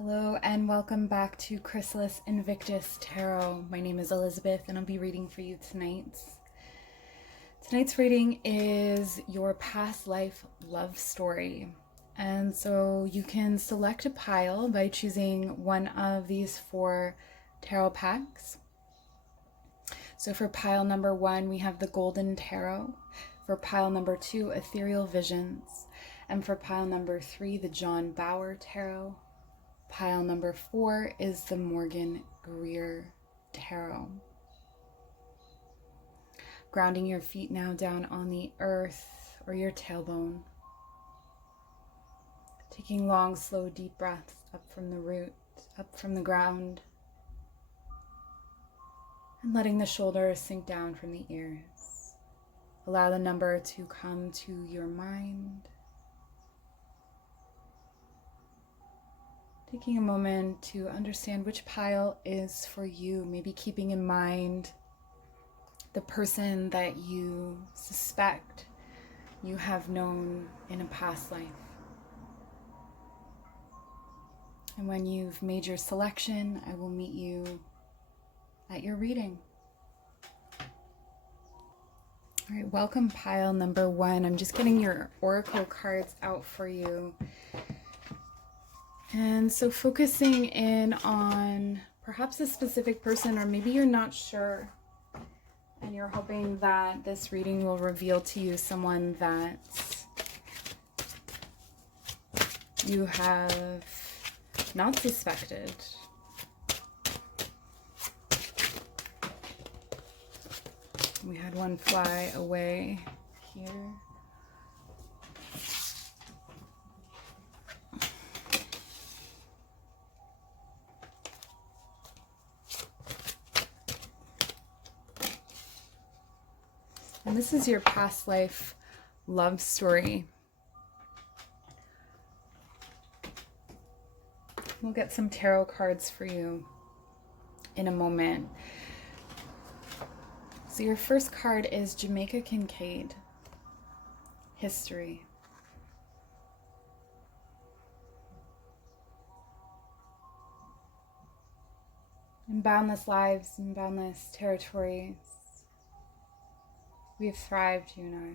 Hello and welcome back to Chrysalis Invictus Tarot. My name is Elizabeth and I'll be reading for you tonight. Tonight's reading is your past life love story. And so you can select a pile by choosing one of these 4 tarot packs. So for pile number 1, we have the Golden Tarot. For pile number 2, Ethereal Visions. And for pile number 3, the John Bauer Tarot. Pile number 4 is the Morgan Greer Tarot. Grounding your feet now down on the earth or your tailbone. Taking long, slow, deep breaths up from the root, up from the ground. And letting the shoulders sink down from the ears. Allow the number to come to your mind. Taking a moment to understand which pile is for you, maybe keeping in mind the person that you suspect you have known in a past life. And when you've made your selection, I will meet you at your reading. All right, welcome pile number 1. I'm just getting your oracle cards out for you. And so focusing in on perhaps a specific person, or maybe you're not sure and you're hoping that this reading will reveal to you someone that you have not suspected. We had one fly away here. And this is your past life love story. We'll get some tarot cards for you in a moment. So your first card is Jamaica Kincaid, History. In boundless lives and boundless territories, we have thrived, you and I.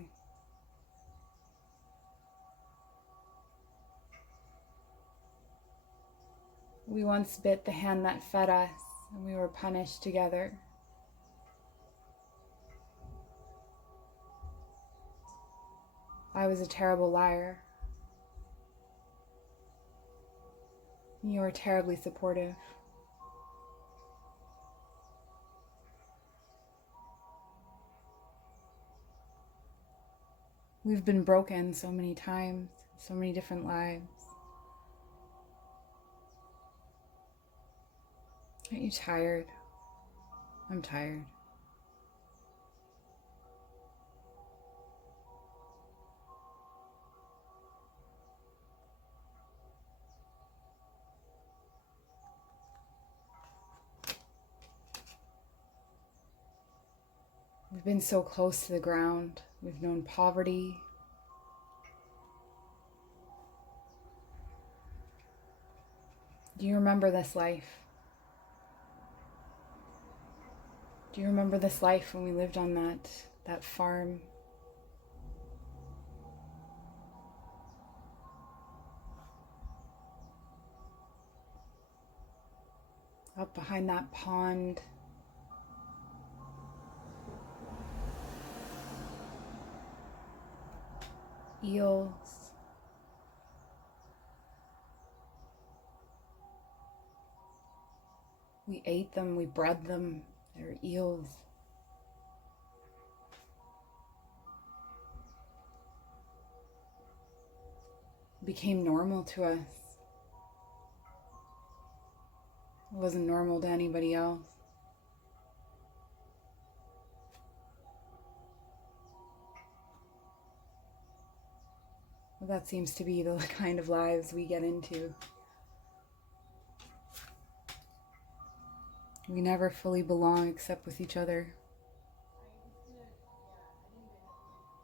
We once bit the hand that fed us, and we were punished together. I was a terrible liar. You were terribly supportive. We've been broken so many times, so many different lives. Aren't you tired? I'm tired. We've been so close to the ground. We've known poverty. Do you remember this life? Do you remember this life when we lived on that farm? Up behind that pond. Eels. We ate them, we bred them. They're eels. It became normal to us. It wasn't normal to anybody else. Well, that seems to be the kind of lives we get into. We never fully belong except with each other.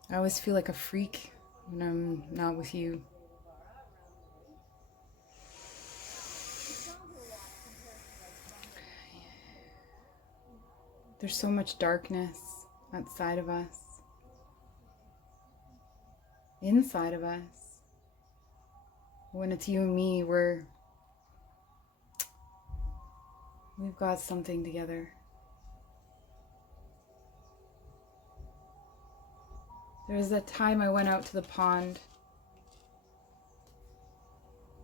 I always feel like a freak when I'm not with you. There's so much darkness outside of us, inside of us. When it's you and me, we've got something together. There was that time I went out to the pond.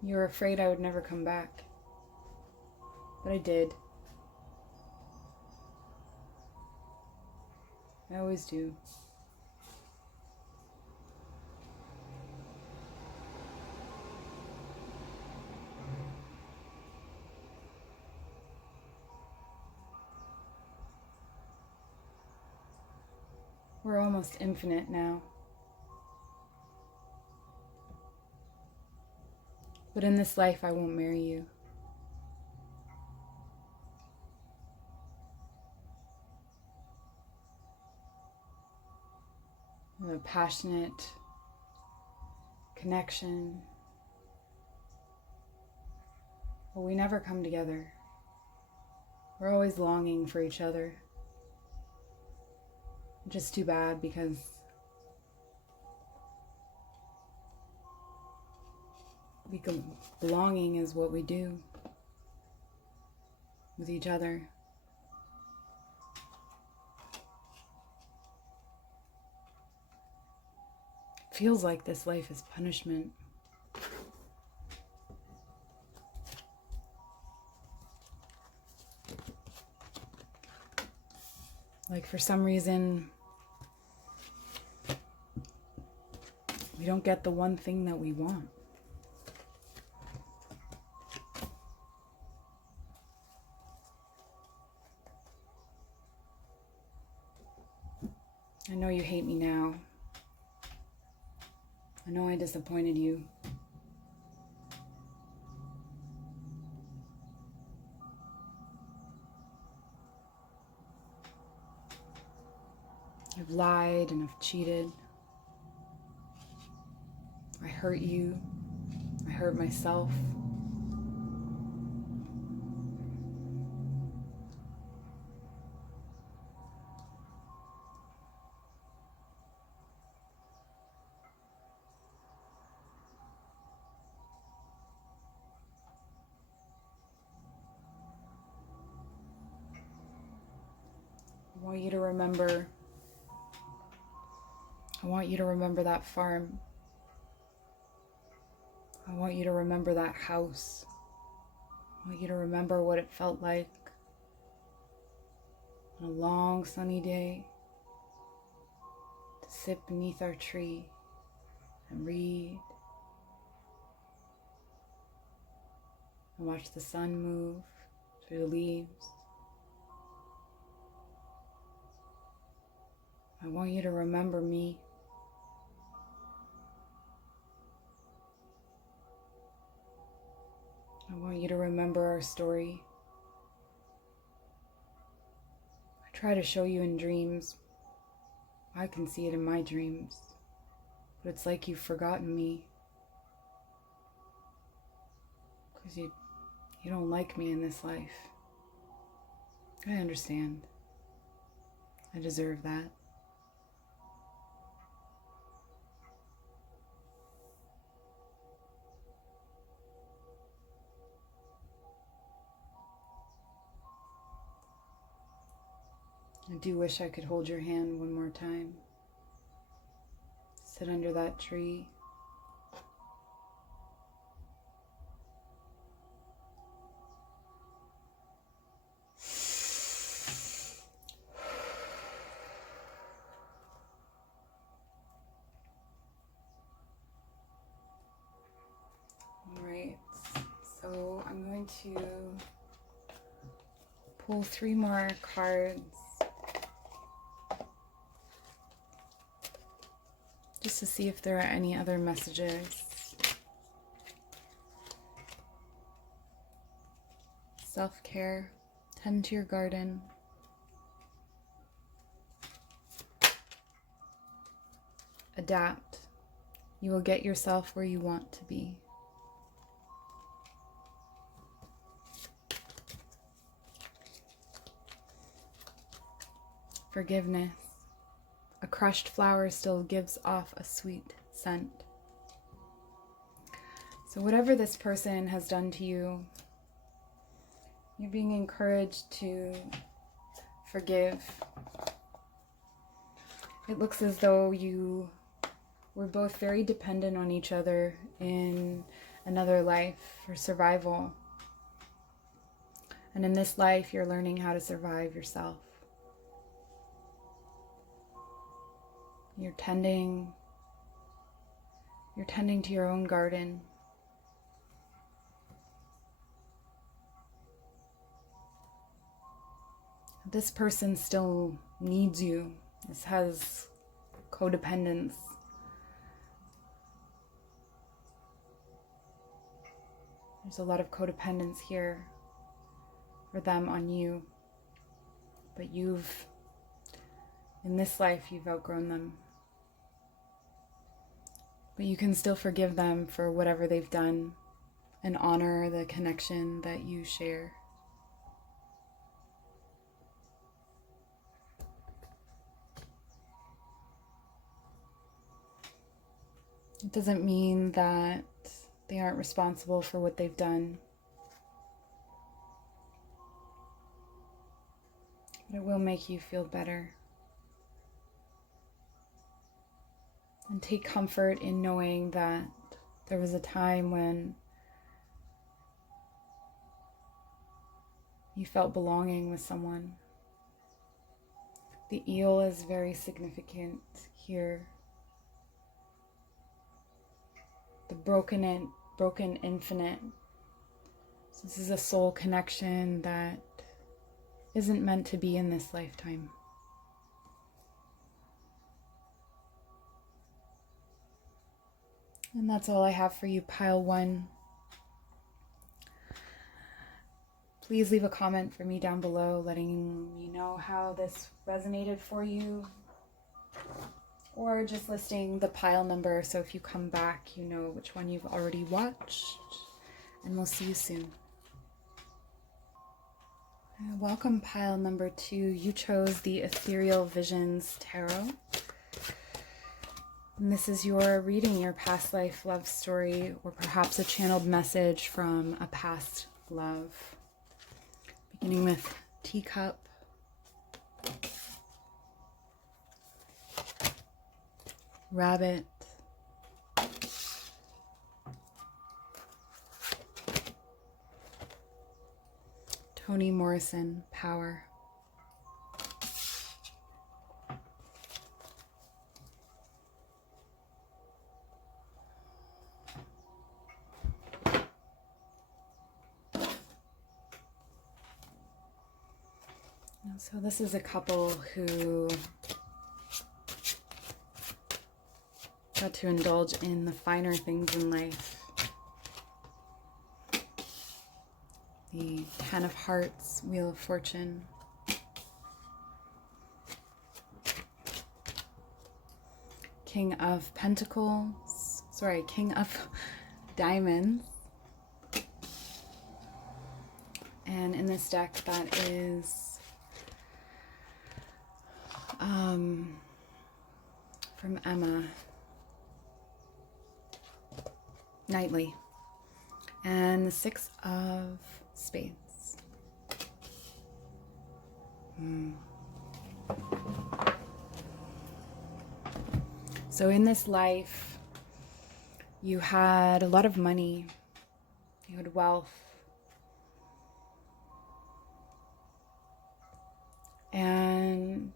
You were afraid I would never come back. But I did. I always do. We're almost infinite now. But in this life, I won't marry you. We have a passionate connection, but we never come together. We're always longing for each other. Just too bad, because belonging is what we do with each other. It feels like this life is punishment. Like, for some reason, we don't get the one thing that we want. I know you hate me now. I know I disappointed you. I've lied and I've cheated. I hurt you. I hurt myself. I want you to remember. I want you to remember that farm. I want you to remember that house. I want you to remember what it felt like on a long sunny day to sit beneath our tree and read and watch the sun move through the leaves. I want you to remember me. I want you to remember our story. I try to show you in dreams. I can see it in my dreams. But it's like you've forgotten me. Because you don't like me in this life. I understand. I deserve that. I do wish I could hold your hand one more time. Sit under that tree. All right, so I'm going to pull 3 more cards. Just to see if there are any other messages. Self-care, tend to your garden. Adapt. You will get yourself where you want to be. forgiveness. A crushed flower still gives off a sweet scent. So whatever this person has done to you, you're being encouraged to forgive. It looks as though you were both very dependent on each other in another life for survival. And in this life, you're learning how to survive yourself. You're tending to your own garden. This person still needs you. This has codependence. There's a lot of codependence here for them on you. But in this life, you've outgrown them. But you can still forgive them for whatever they've done and honor the connection that you share. It doesn't mean that they aren't responsible for what they've done. But it will make you feel better. And take comfort in knowing that there was a time when you felt belonging with someone. The eel is very significant here. The broken infinite. So this is a soul connection that isn't meant to be in this lifetime. And that's all I have for you, pile 1. Please leave a comment for me down below letting me know how this resonated for you. Or just listing the pile number, so if you come back, you know which one you've already watched. And we'll see you soon. Welcome, pile number 2. You chose the Ethereal Visions Tarot. And this is your reading, your past life love story, or perhaps a channeled message from a past love. Beginning with Teacup. Rabbit. Toni Morrison, Power. So this is a couple who got to indulge in the finer things in life. The 10 of Hearts, Wheel of Fortune. King of Pentacles, King of Diamonds. And in this deck, that is from Emma Knightley. And the 6 of Spades. So in this life, you had a lot of money, you had wealth, and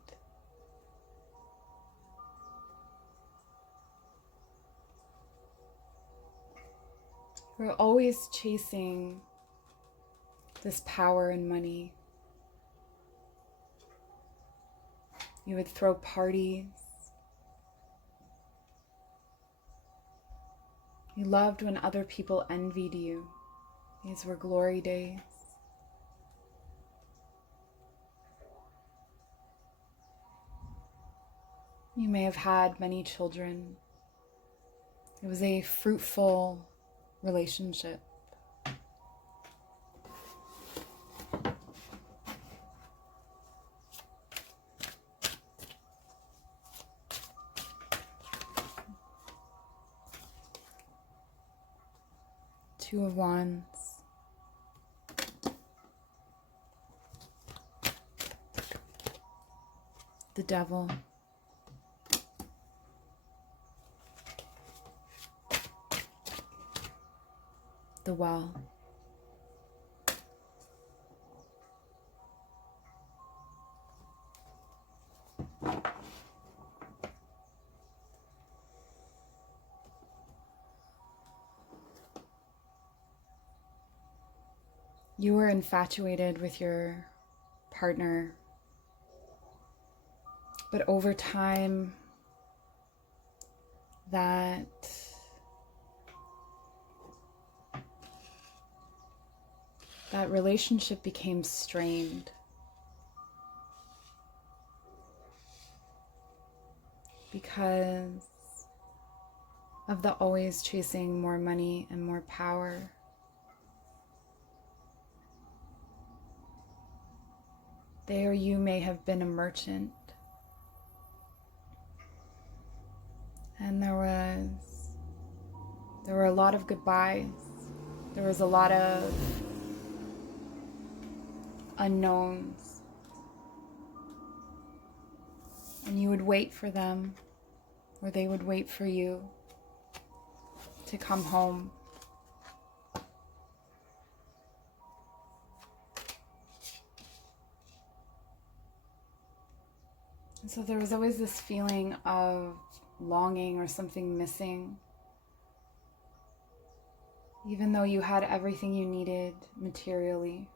we're always chasing this power and money. You would throw parties. You loved when other people envied you. These were glory days. You may have had many children. It was a fruitful relationship. Two of Wands. The Devil. The Well. You were infatuated with your partner, but over time that relationship became strained because of the always chasing more money and more power. They or you may have been a merchant, and there were a lot of goodbyes. There was a lot of unknowns, and you would wait for them, or they would wait for you to come home. And so there was always this feeling of longing or something missing, even though you had everything you needed materially.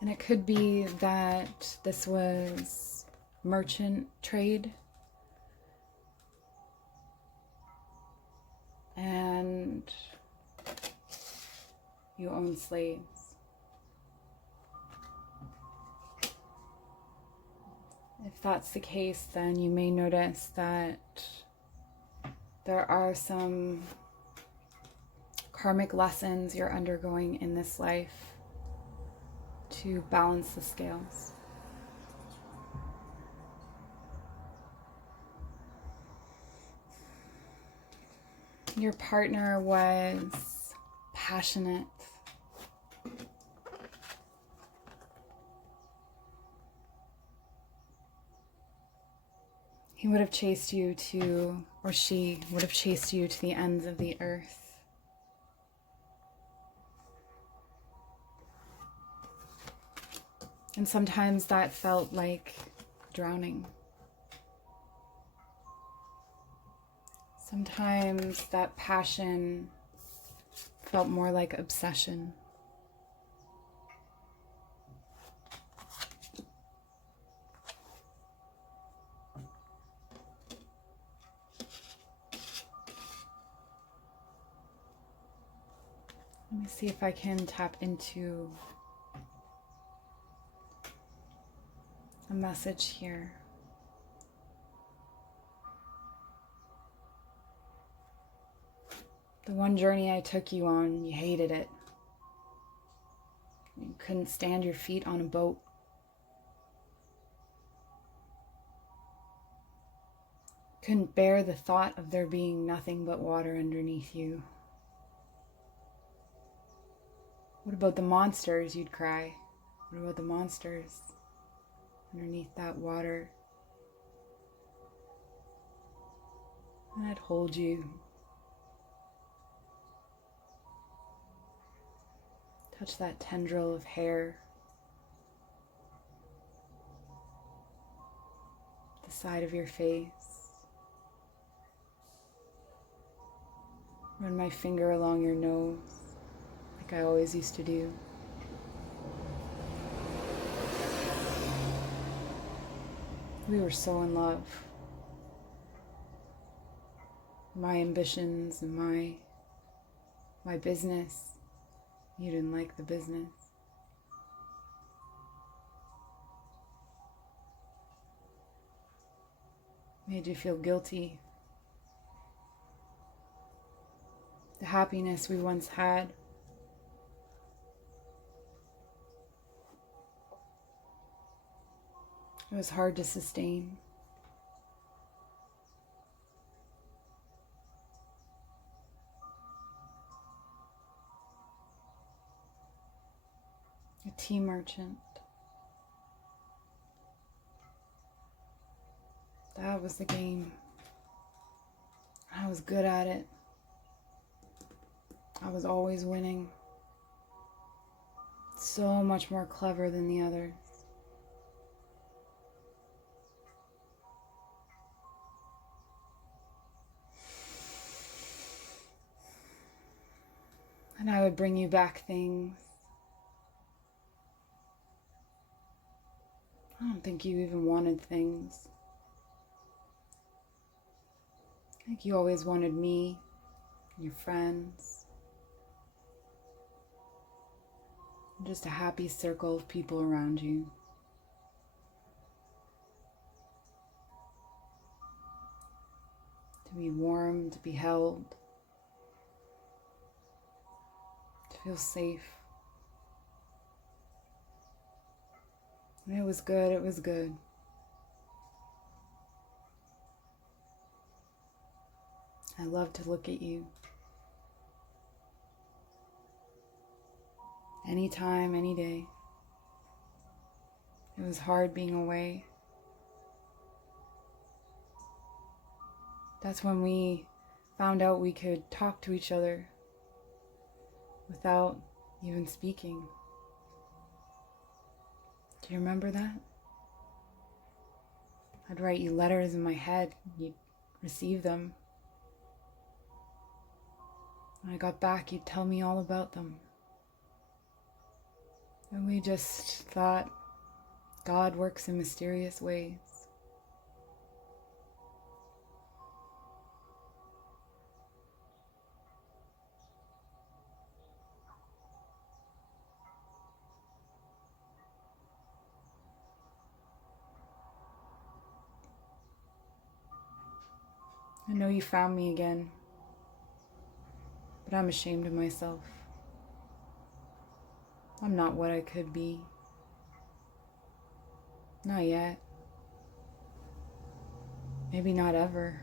And it could be that this was merchant trade, and you own slaves. If that's the case, then you may notice that there are some karmic lessons you're undergoing in this life to balance the scales. Your partner was passionate. He would have chased you to, or she would have chased you to the ends of the earth. And sometimes that felt like drowning. Sometimes that passion felt more like obsession. Let me see if I can tap into a message here. The one journey I took you on, you hated it. You couldn't stand your feet on a boat. Couldn't bear the thought of there being nothing but water underneath you. What about the monsters, you'd cry? What about the monsters underneath that water? And I'd hold you. Touch that tendril of hair. The side of your face. Run my finger along your nose, like I always used to do. We were so in love. My ambitions and my business. You didn't like the business. Made you feel guilty. The happiness we once had. It was hard to sustain. tea merchant. That was the game. I was good at it. I was always winning. So much more clever than the others. And I would bring you back things. I don't think you even wanted things. I think you always wanted me, your friends, just a happy circle of people around you. To be warm, to be held, to feel safe. And it was good, it was good. I love to look at you. Anytime, any day. It was hard being away. That's when we found out we could talk to each other without even speaking. Do you remember that? I'd write you letters in my head. You'd receive them. When I got back, you'd tell me all about them. And we just thought God works in mysterious ways. I know you found me again, but I'm ashamed of myself. I'm not what I could be. Not yet. Maybe not ever.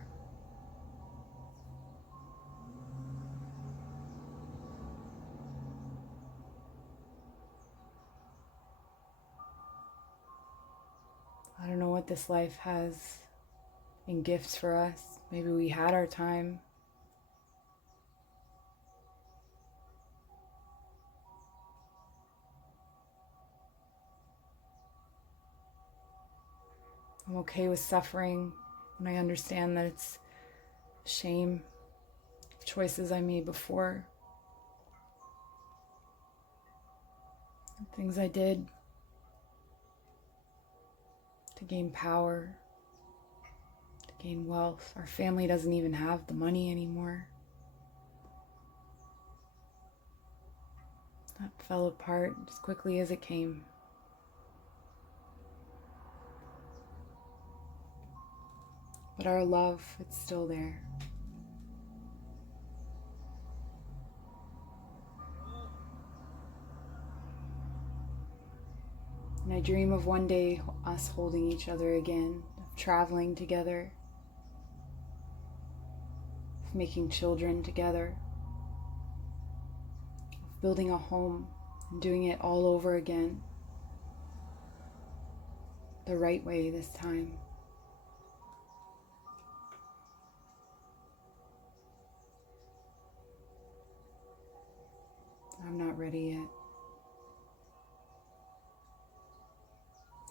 I don't know what this life has in gifts for us. Maybe we had our time. I'm okay with suffering when I understand that it's shame of choices I made before. Things I did to gain power, to gain wealth. Our family doesn't even have the money anymore. That fell apart as quickly as it came. But our love, it's still there. And I dream of one day us holding each other again, of traveling together, of making children together, of building a home and doing it all over again, the right way this time. I'm not ready yet.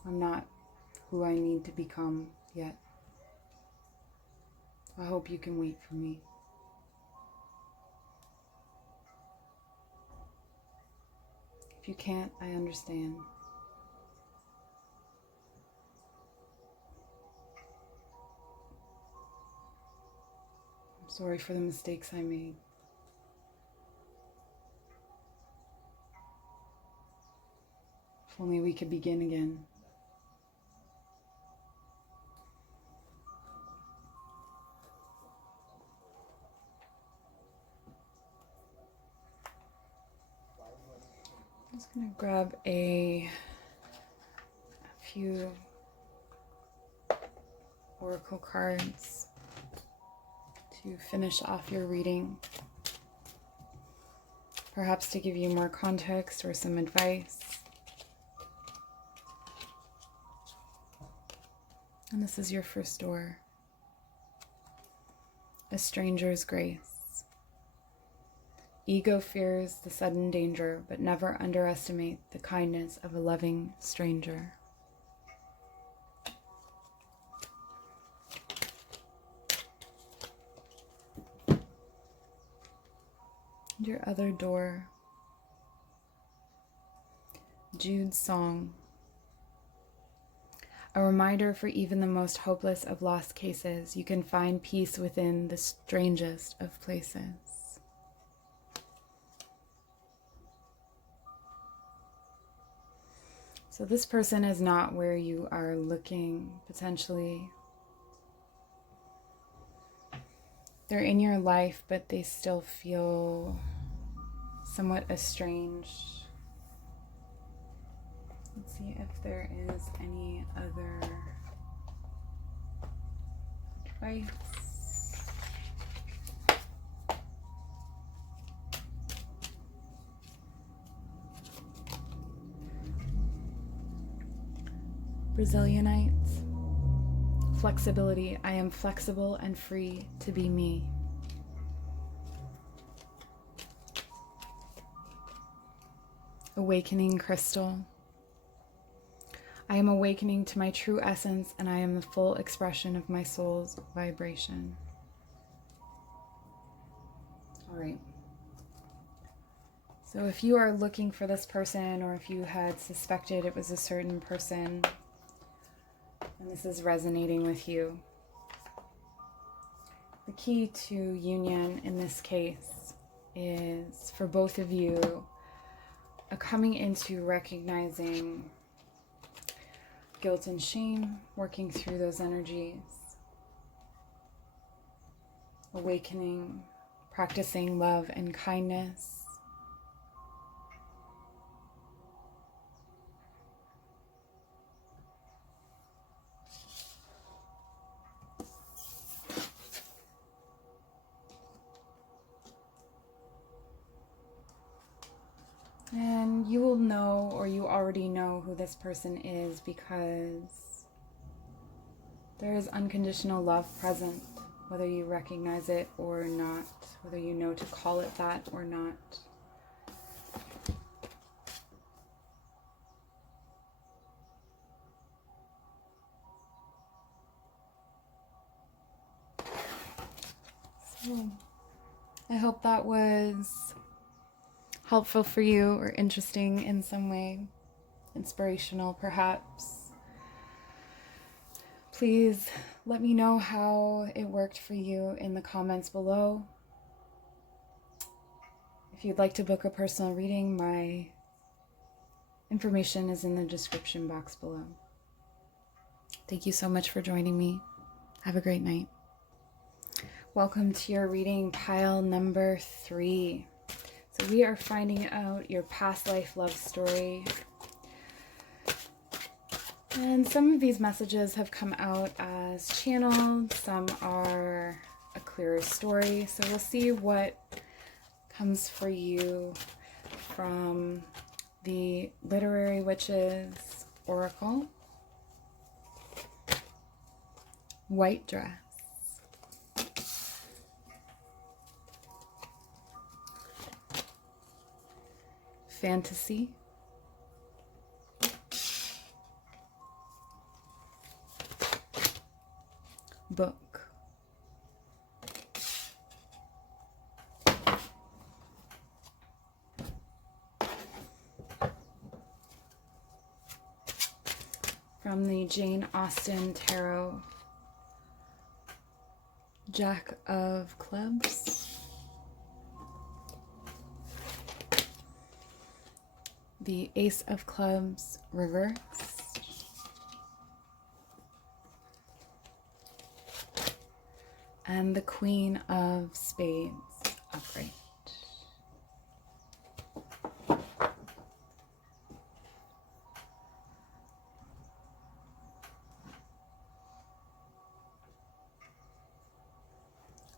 I'm not who I need to become yet. I hope you can wait for me. If you can't, I understand. I'm sorry for the mistakes I made. If only we could begin again. I'm just going to grab a few oracle cards to finish off your reading. Perhaps to give you more context or some advice. And this is your first door. A stranger's grace. Ego fears the sudden danger, but never underestimate the kindness of a loving stranger. And your other door. Jude's song. A reminder for even the most hopeless of lost cases, you can find peace within the strangest of places. So this person is not where you are looking, potentially. They're in your life, but they still feel somewhat estranged. Let's see if there is any other advice. Brazilianites. Flexibility. I am flexible and free to be me. Awakening crystal. I am awakening to my true essence, and I am the full expression of my soul's vibration. All right. So if you are looking for this person, or if you had suspected it was a certain person, and this is resonating with you, the key to union in this case is for both of you a coming into recognizing guilt and shame, working through those energies, awakening, practicing love and kindness, and you will know, or you already know, who this person is because there is unconditional love present, whether you recognize it or not, whether you know to call it that or not. So, I hope that was helpful for you, or interesting in some way, inspirational perhaps. Please let me know how it worked for you in the comments below. If you'd like to book a personal reading, my information is in the description box below. Thank you so much for joining me. Have a great night. Welcome to your reading pile number 3. So we are finding out your past life love story. And some of these messages have come out as channeled, some are a clearer story. So we'll see what comes for you from the Literary Witches Oracle. White dress. Fantasy. Book. From the Jane Austen Tarot, Jack of Clubs, the Ace of Clubs reverse, and the Queen of Spades upright.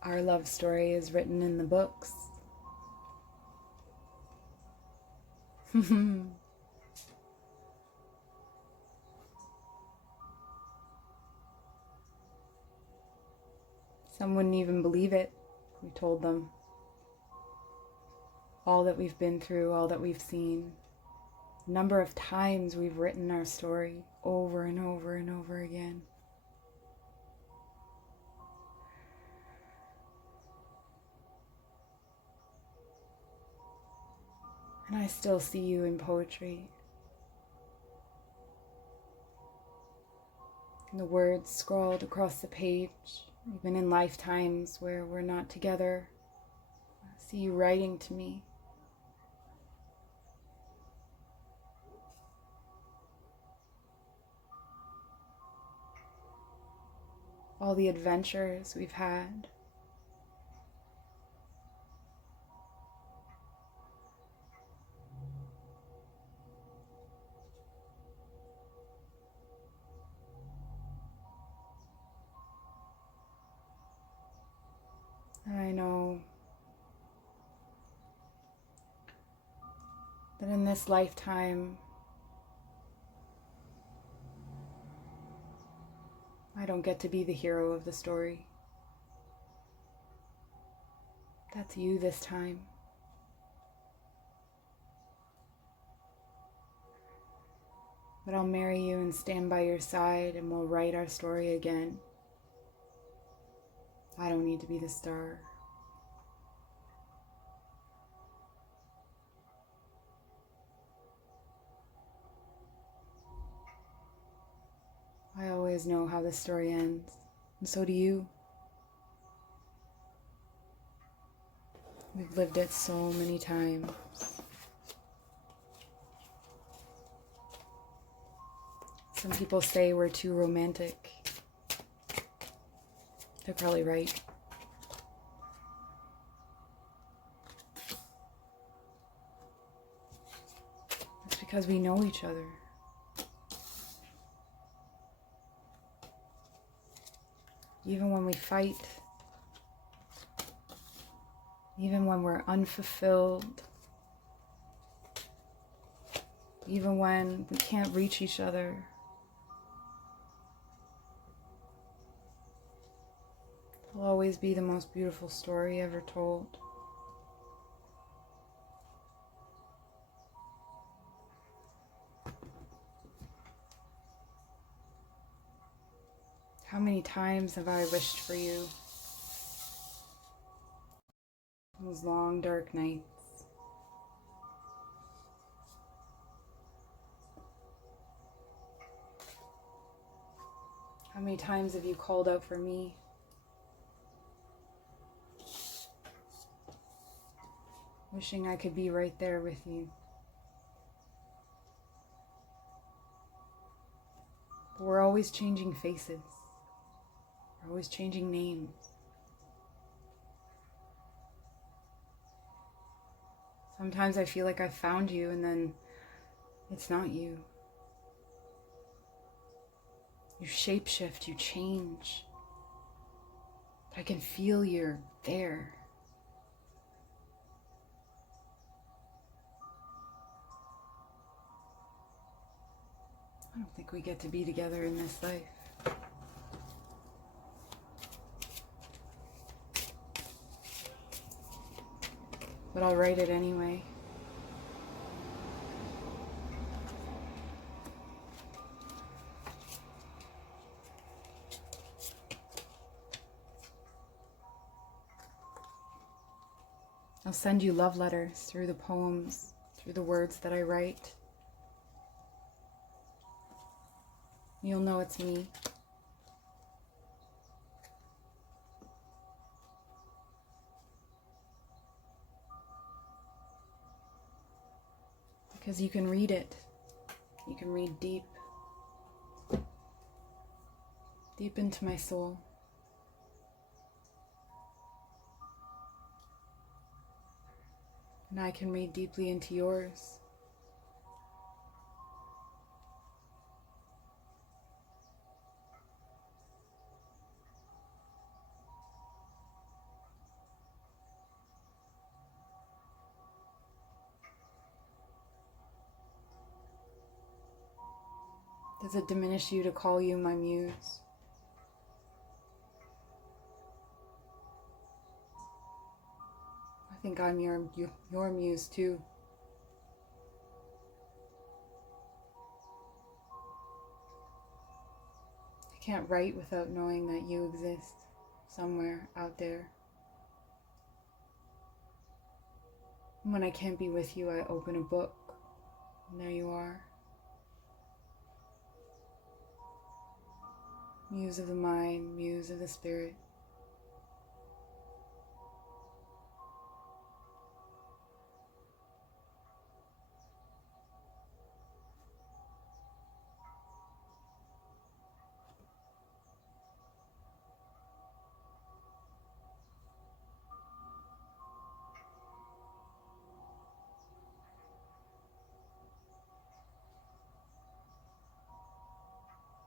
Our love story is written in the books. Some wouldn't even believe it. We told them all that we've been through, all that we've seen. The number of times we've written our story over and over and over again. And I still see you in poetry. And the words scrawled across the page, even in lifetimes where we're not together. I see you writing to me. All the adventures we've had. And I know that in this lifetime, I don't get to be the hero of the story. That's you this time. But I'll marry you and stand by your side, and we'll write our story again. I don't need to be the star. I always know how the story ends, and so do you. We've lived it so many times. Some people say we're too romantic. They're probably right. It's because we know each other. Even when we fight, even when we're unfulfilled, even when we can't reach each other, it'll always be the most beautiful story ever told. How many times have I wished for you? Those long, dark nights. How many times have you called out for me? Wishing I could be right there with you. But we're always changing faces. We're always changing names. Sometimes I feel like I found you and then it's not you. You shapeshift, you change. But I can feel you're there. I don't think we get to be together in this life. But I'll write it anyway. I'll send you love letters through the poems, through the words that I write. You'll know it's me. Because you can read it. You can read deep. Deep into my soul. And I can read deeply into yours. Does it diminish you to call you my muse? think I'm your muse too. I can't write without knowing that you exist somewhere out there. When I can't be with you, I open a book, and there you are. Muse of the mind, muse of the spirit.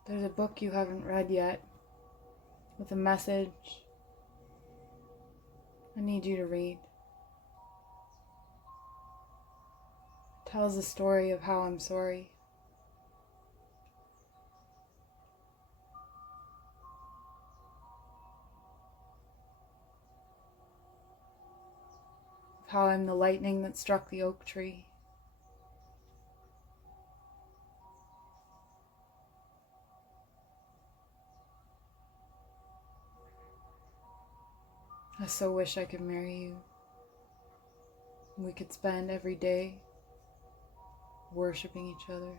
There's a book you haven't read yet with a message I need you to read. It tells the story of how I'm sorry. Of how I'm the lightning that struck the oak tree. I so wish I could marry you. We could spend every day worshiping each other.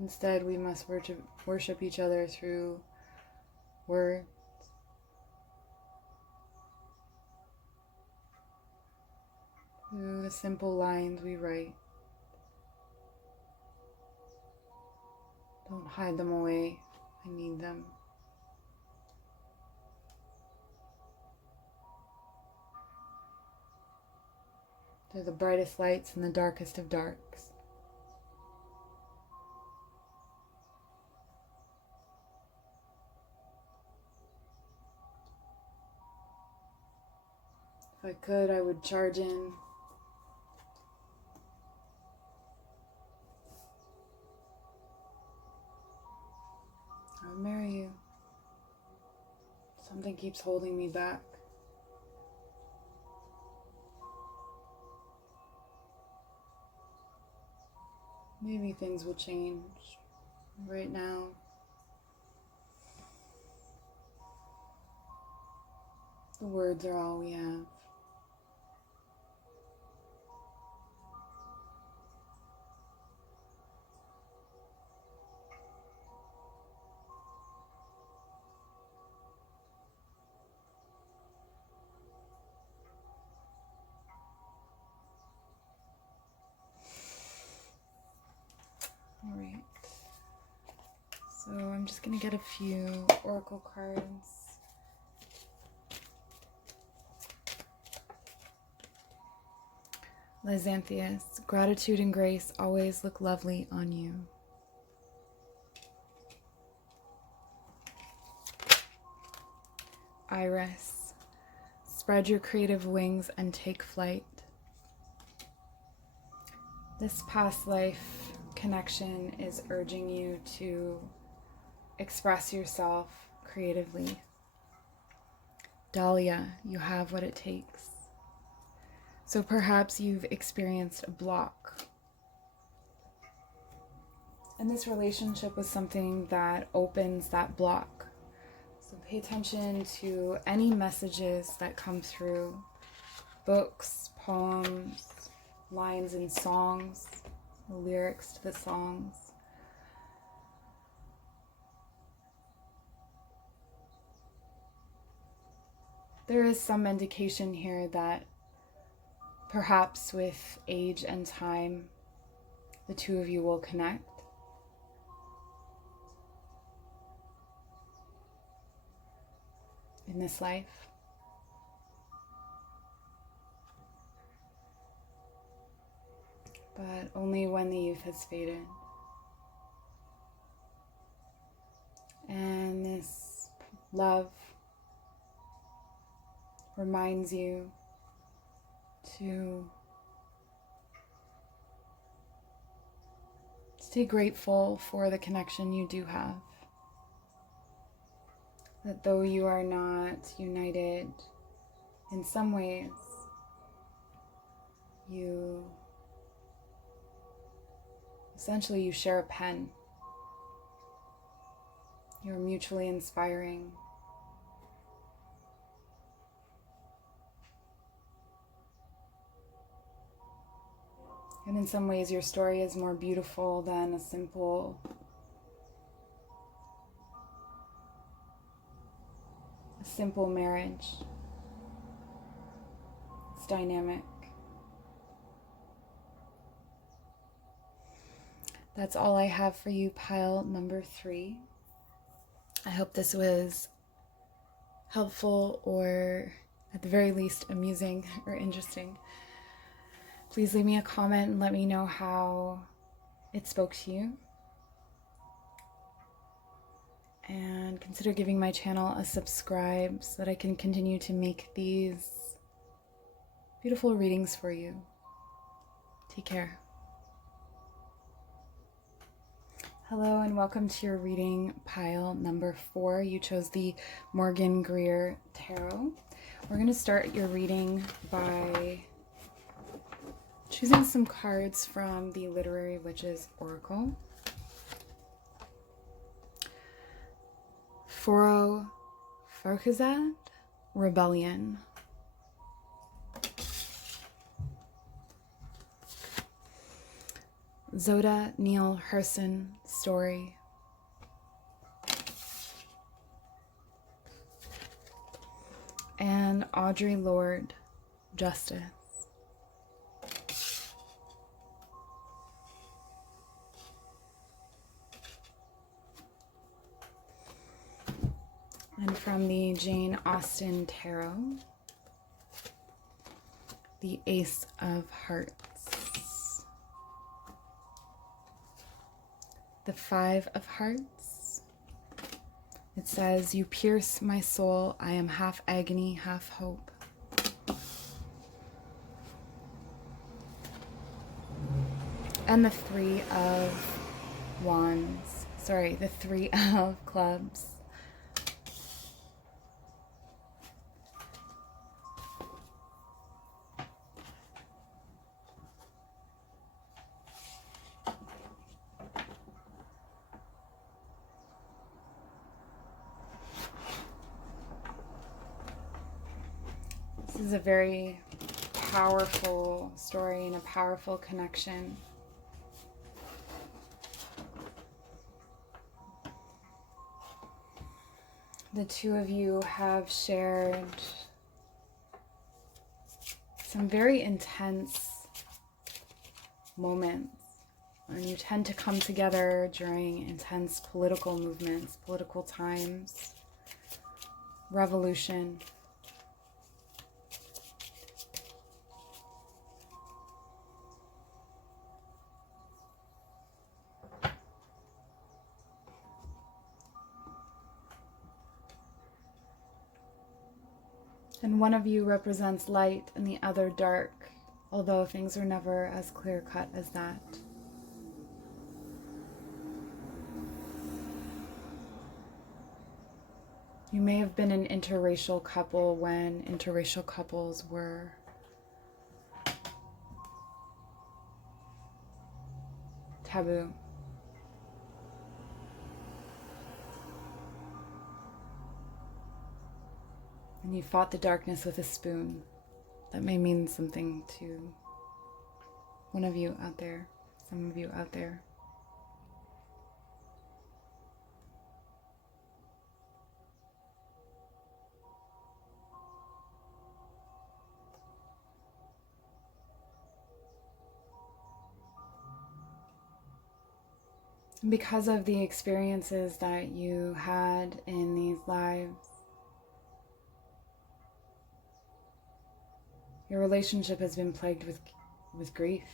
Instead, we must worship each other through words, through the simple lines we write. Don't hide them away. I need them. They're the brightest lights in the darkest of darks. If I could, I would charge in. I would marry you. Something keeps holding me back. Maybe things will change. Right now, the words are all we have. Alright, so I'm just going to get a few oracle cards. Lysantheus, gratitude and grace always look lovely on you. Iris, spread your creative wings and take flight. This past life connection is urging you to express yourself creatively. Dahlia, you have what it takes. So perhaps you've experienced a block. And this relationship was something that opens that block. So pay attention to any messages that come through. Books, poems, lines in songs, the lyrics to the songs. There is some indication here that perhaps with age and time, the two of you will connect. In this life. But only when the youth has faded. And this love reminds you to stay grateful for the connection you do have. that though you are not united in some ways, you share a pen. You're mutually inspiring. And in some ways, your story is more beautiful than a simple marriage. It's dynamic. That's all I have for you, pile number 3. I hope this was helpful, or at the very least amusing or interesting. Please leave me a comment and let me know how it spoke to you. And consider giving my channel a subscribe so that I can continue to make these beautiful readings for you. Take care. Hello and welcome to your reading, pile number 4. You chose the Morgan Greer Tarot. We're going to start your reading by choosing some cards from the Literary Witches Oracle. Foro Farkhazad, Rebellion. Zoda Neale Hurston, Story. And Audre Lorde, Justice. And from the Jane Austen Tarot, the Ace of Hearts, the Five of Hearts. It says, "You pierce my soul, I am half agony, half hope." And the Three of Wands, sorry, the Three of Clubs. This is a very powerful story and a powerful connection. The two of you have shared some very intense moments, and you tend to come together during intense political movements, political times, revolution. And one of you represents light and the other dark, although things are never as clear-cut as that. You may have been an interracial couple when interracial couples were taboo. And you fought the darkness with a spoon. That may mean something to one of you out there, some of you out there. And because of the experiences that you had in these lives, your relationship has been plagued with grief.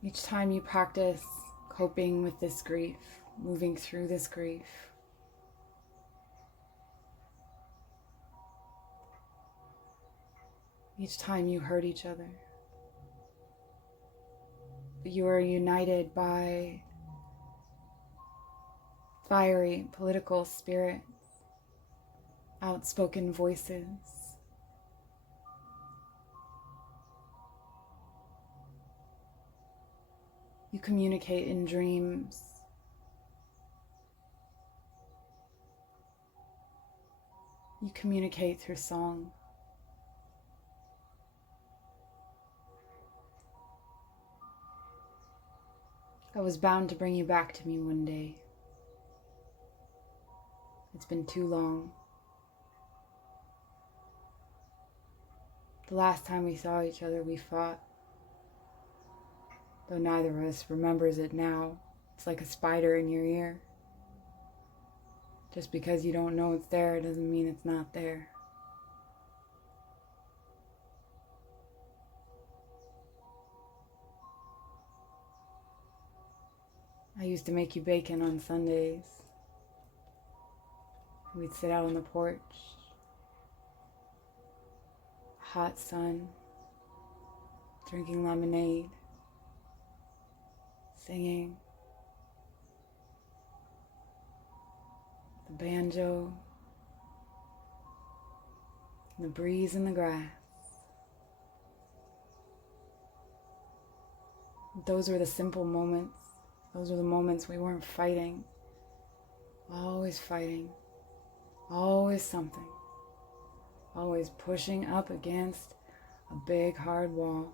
Each time you practice coping with this grief, moving through this grief, each time you hurt each other, you are united by fiery political spirits, outspoken voices. You communicate in dreams. You communicate through song. I was bound to bring you back to me one day. It's been too long. The last time we saw each other, we fought. Though neither of us remembers it now, it's like a spider in your ear. Just because you don't know it's there doesn't mean it's not there. I used to make you bacon on Sundays. We'd sit out on the porch, hot sun, drinking lemonade, singing, the banjo, the breeze in the grass. Those were the simple moments. Those were the moments we weren't fighting. Always fighting. Always something. Always pushing up against a big hard wall.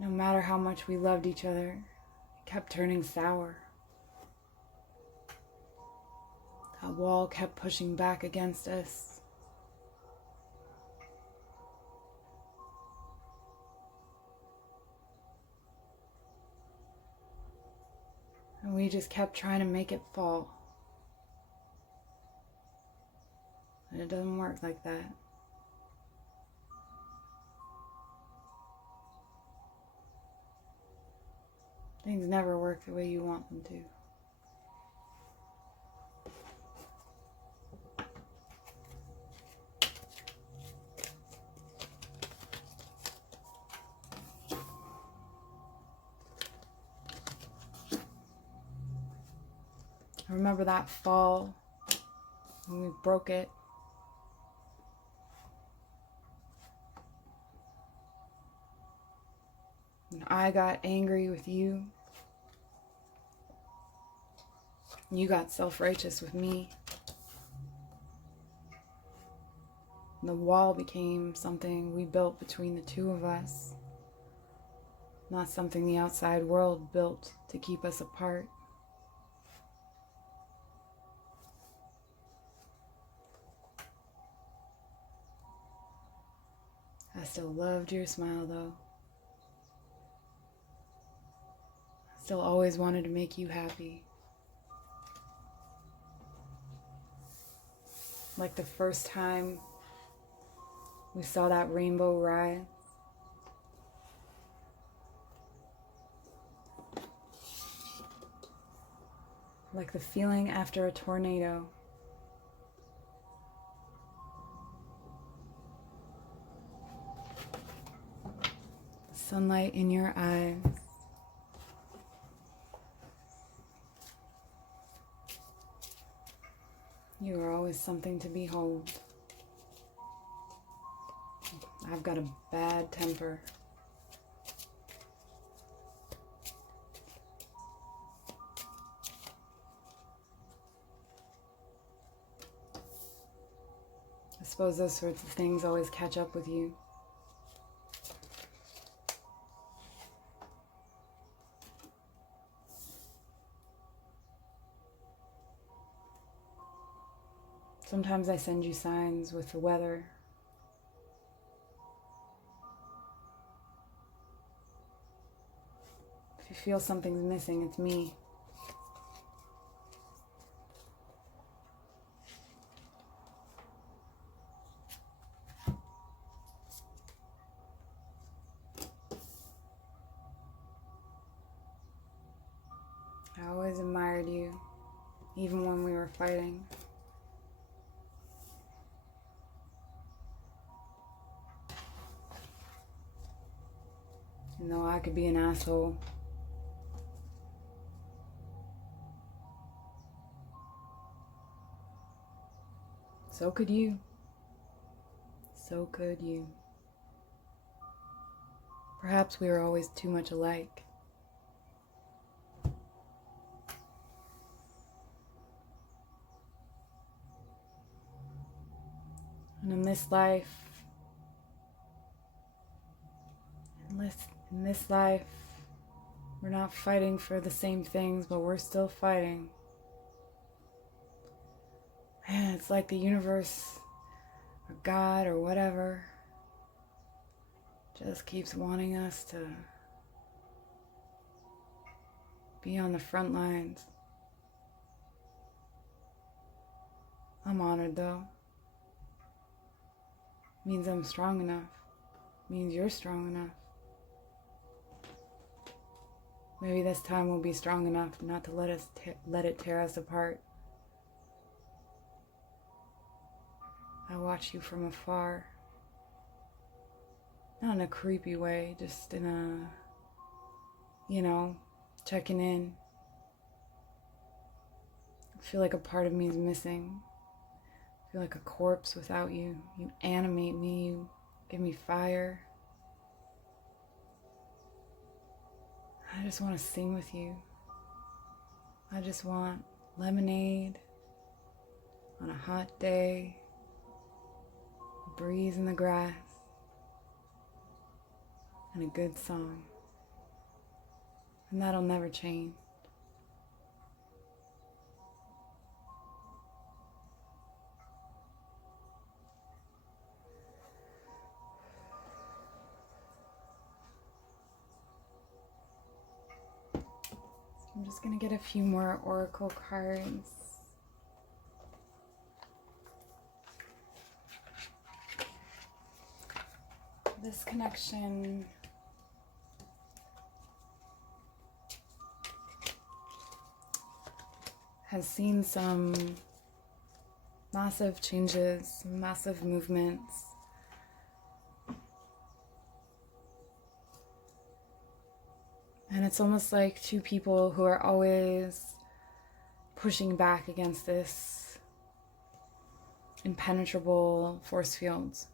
No matter how much we loved each other, it kept turning sour. That wall kept pushing back against us. And we just kept trying to make it fall. And it doesn't work like that. Things never work the way you want them to. I remember that fall when we broke it. And I got angry with you. You got self-righteous with me. And the wall became something we built between the two of us, not something the outside world built to keep us apart. I still loved your smile, though. I still always wanted to make you happy. Like the first time we saw that rainbow rise. Like the feeling after a tornado. Sunlight in your eyes. You are always something to behold. I've got a bad temper. I suppose those sorts of things always catch up with you. Sometimes I send you signs with the weather. If you feel something's missing, it's me. I always admired you, even when we were fighting. And though I could be an asshole, So could you. So could you. Perhaps we were always too much alike. And in this life, we're not fighting for the same things, but we're still fighting. Man, it's like the universe, or God, or whatever, just keeps wanting us to be on the front lines. I'm honored though. Means I'm strong enough. Means you're strong enough. Maybe this time we'll be strong enough not to let it tear us apart. I watch you from afar. Not in a creepy way, just in a, checking in. I feel like a part of me is missing. I feel like a corpse without you. You animate me, you give me fire. I just want to sing with you. I just want lemonade on a hot day, a breeze in the grass, and a good song. And that'll never change. I'm just going to get a few more oracle cards. This connection has seen some massive changes, massive movements. And it's almost like two people who are always pushing back against this impenetrable force fields.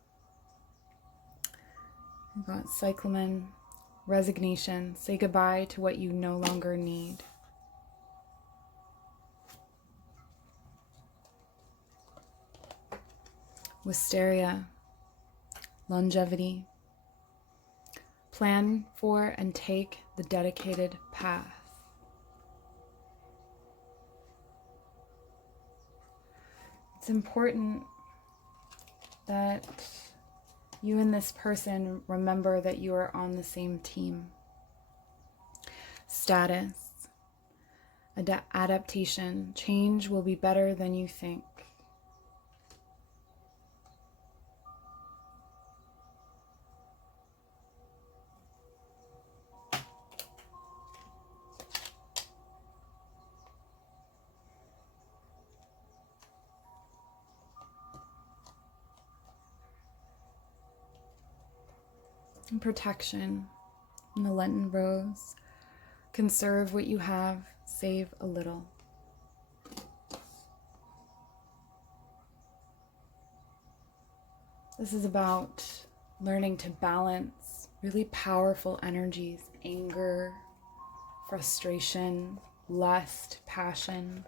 We've got cyclamen, resignation, say goodbye to what you no longer need. Wisteria, longevity, plan for and take the dedicated path. It's important that you and this person remember that you are on the same team. Status, adaptation, change will be better than you think. And protection in the Lenten rose. Conserve what you have, save a little. This is about learning to balance really powerful energies, anger, frustration, lust, passion.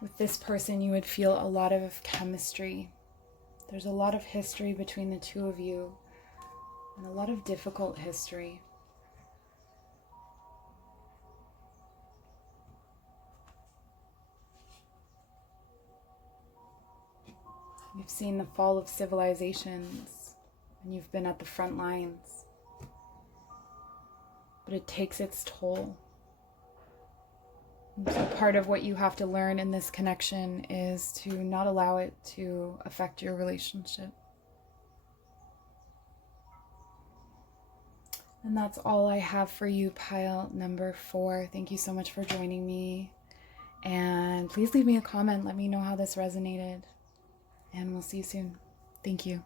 With this person, you would feel a lot of chemistry. There's a lot of history between the two of you, and a lot of difficult history. You've seen the fall of civilizations, and you've been at the front lines. But it takes its toll. So part of what you have to learn in this connection is to not allow it to affect your relationship. And that's all I have for you, pile number 4. Thank you so much for joining me. And please leave me a comment. Let me know how this resonated. And we'll see you soon. Thank you.